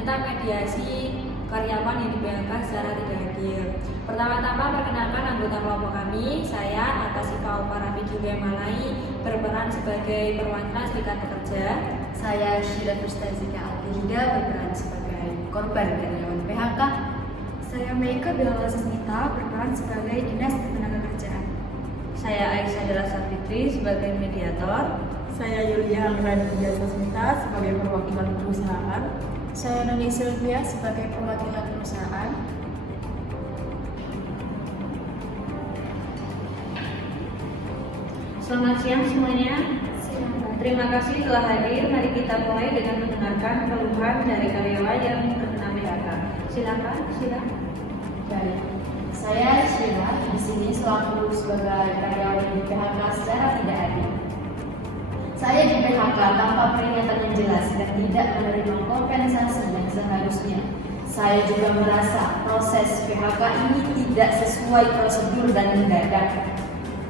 tentang mediasi karyawan yang di-PHK secara tidak adil. Pertama-tama perkenalkan anggota kelompok kami. Saya Atasifah Uparafi Julia Malai berperan sebagai perwakilan serikat pekerja. Saya Sheila Fustazika Alkihida berperan sebagai korban karyawan PHK. Saya Meika Bilala Sasmita berperan sebagai Dinas Ketenagakerjaan. Saya Aisyah Dela Safitri sebagai mediator. Saya Yulia Anggradia Sasmita sebagai perwakilan perusahaan. Saya Noni Sylvia sebagai perwakilan perusahaan. Selamat siang semuanya. Terima kasih telah hadir. Mari kita mulai dengan mendengarkan keluhan dari karyawan yang terkena PHK. Silakan, Sheila. Baik, saya Sheila di sini selaku sebagai karyawan di PHK secara tidak adil. Saya di PHK tanpa peringatan yang jelas dan tidak menerima kompensasi yang seharusnya. Saya juga merasa proses PHK ini tidak sesuai prosedur dan mendadak.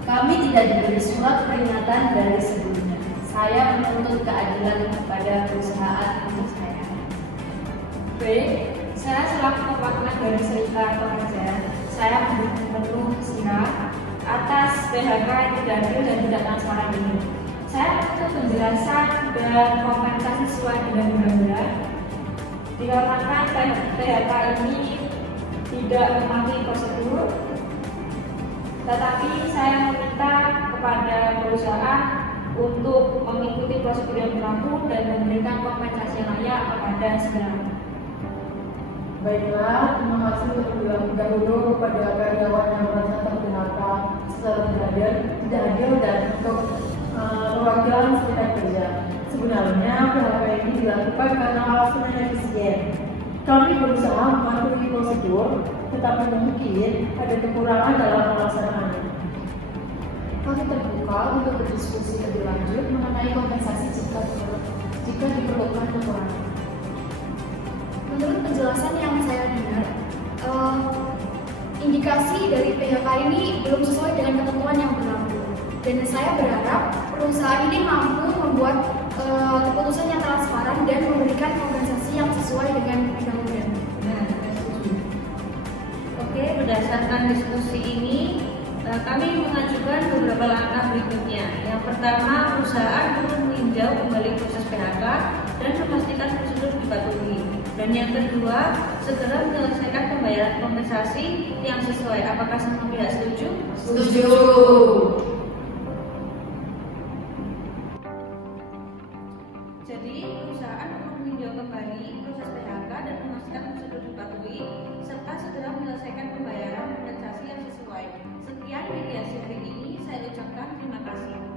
Kami tidak diberi surat peringatan dari sebelumnya. Saya menuntut keadilan kepada perusahaan untuk saya. Baik, saya selaku perwakilan dari serikat pekerja, saya memenuhi sinar atas PHK yang tidak adil dan tidak transparan ini. Saya menuntut penjelasan dan kompensasi sesuai dengan undang-undang. Dikarenakan PHK ini tidak mematuhi prosedur, tetapi saya meminta kepada perusahaan untuk mengikuti prosedur yang berlaku dan memberikan kompensasi yang layak kepada segala. Baiklah, terima kasih terlebih dahulu kepada karyawan yang merasa ter-PHK secara tidak adil dan untuk perwakilan serikat kerja. Sebenarnya PHK ini dilakukan karena alasan yang efisien. Kami berusaha mematuhi prosedur, tetapi mungkin ada kekurangan dalam pelaksanaannya. Kami terbuka untuk berdiskusi lebih lanjut mengenai kompensasi jika diperlukan kekurangan. Menurut penjelasan yang saya dengar, indikasi dari PHK ini belum sesuai dengan ketentuan yang berlaku. Dan saya berharap perusahaan ini mampu membuat keputusan yang transparan dan memberikan kompensasi yang sesuai dengan undang-undang. Oke, berdasarkan diskusi ini, kami mengajukan beberapa langkah berikutnya. Yang pertama, perusahaan perlu meninjau kembali proses PHK dan memastikan prosedur dipatuhi. Dan yang kedua, segera menyelesaikan pembayaran kompensasi yang sesuai. Apakah semua pihak setuju? Setuju. Jadi, perusahaan perlu meninjau kembali proses PHK dan memastikan prosedur dipatuhi, serta segera menyelesaikan pembayaran kompensasi yang sesuai. Sekian mediasi hari ini, saya ucapkan terima kasih.